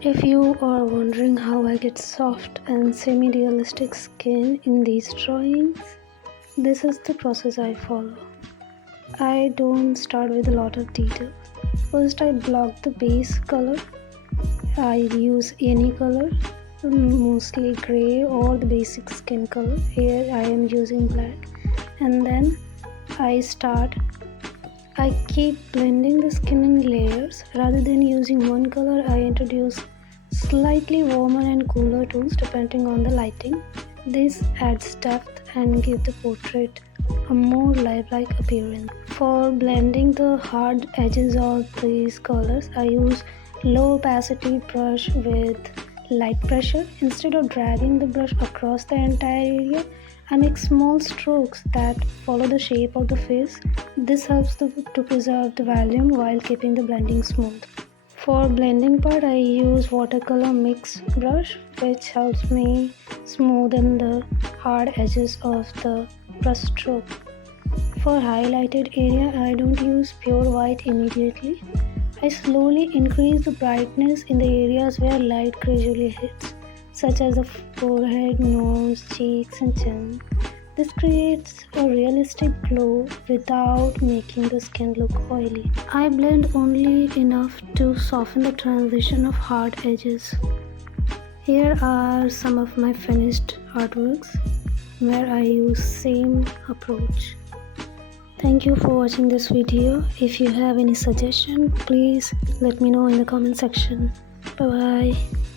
If you are wondering how I get soft and semi-realistic skin in these drawings, this is the process I follow. I don't start with a lot of detail. First, I block the base color. I use any color, mostly gray or the basic skin color. Here I am using black. And then I keep blending the skin in layers. Rather than using one color, I introduce slightly warmer and cooler tones depending on the lighting. This adds depth and gives the portrait a more lifelike appearance. For blending the hard edges of these colors, I use low opacity brush with light pressure. Instead of dragging the brush across the entire area, I make small strokes that follow the shape of the face. This helps to preserve the volume while keeping the blending smooth. For blending part, I use watercolor mix brush, which helps me smoothen the hard edges of the brush stroke. For highlighted area, I don't use pure white immediately. I slowly increase the brightness in the areas where light gradually hits, such as the forehead, nose, cheeks, and chin. This creates a realistic glow without making the skin look oily. I blend only enough to soften the transition of hard edges. Here are some of my finished artworks where I use same approach. Thank you for watching this video. If you have any suggestion, please let me know in the comment section. Bye bye.